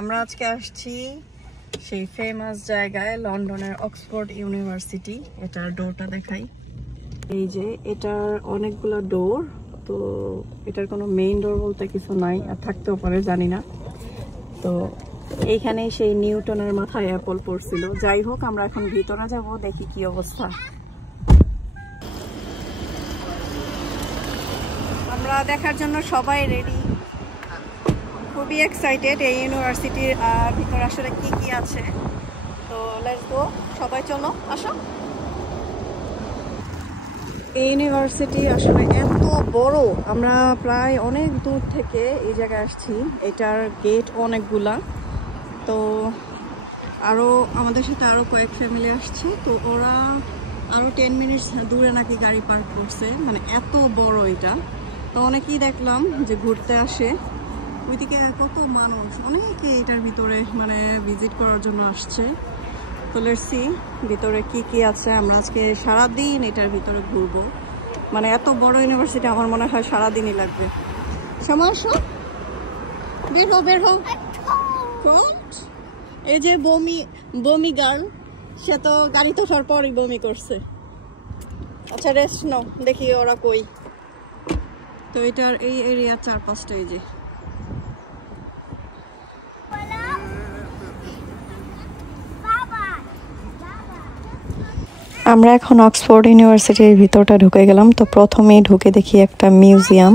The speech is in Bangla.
আমরা আজকে আসছি সেই ফেমাস জায়গায়, লন্ডনের অক্সফোর্ড ইউনিভার্সিটি। এটার ডোরটা দেখাই। এই যে এটার অনেকগুলো ডোর, তো এটার কোনো মেইন ডোর বলতে কিছু নাই, আর থাকতেও পারে জানি না। তো এইখানে সেই নিউটনের মাথায় অ্যাপল পড়ছিল। যাই হোক, আমরা এখন ভিতরে যাব, দেখি কি অবস্থা। আমরা দেখার জন্য সবাই রেডি, খুবই এক্সাইটেড এই ইউনিভার্সিটির ভিতরে আসলে কি কি আছে। তো লেটস গো, সবাই চলো, আসো। এই ইউনিভার্সিটি আসলে এত বড়, আমরা প্রায় অনেক দূর থেকে এই জায়গায় আসছি। এটার গেট অনেকগুলা, তো আরও আমাদের সাথে আরও কয়েক ফ্যামিলি আসছে, তো ওরা আরও 10 মিনিটস দূরে নাকি গাড়ি পার্ক করছে, মানে এত বড় এটা। তো অনেকেই দেখলাম যে ঘুরতে আসে, ওইদিকে কত মানুষ, অনেকে এটার ভিতরে মানে ভিজিট করার জন্য আসছে। তো লেটস সি ভিতরে কি কি আছে। আমরা আজকে সারাদিন এটার ভিতরে ঘুরবো, মানে এত বড় ইউনিভার্সিটি, আমার মনে হয় সারাদিনই লাগবে। সমস্যা, বের হো বের হো। এই যে বমি গার্ল, সে তো গাড়িতে ওঠার পরই বমি করছে। আচ্ছা রেস্ট নাও, দেখি ওরা কই। তো এটার এই এরিয়ার চারপাশটা এই যে। আমরা এখন অক্সফোর্ড ইউনিভার্সিটির ভিতরটা ঢুকে গেলাম। তো প্রথমেই ঢুকে দেখি একটা মিউজিয়াম।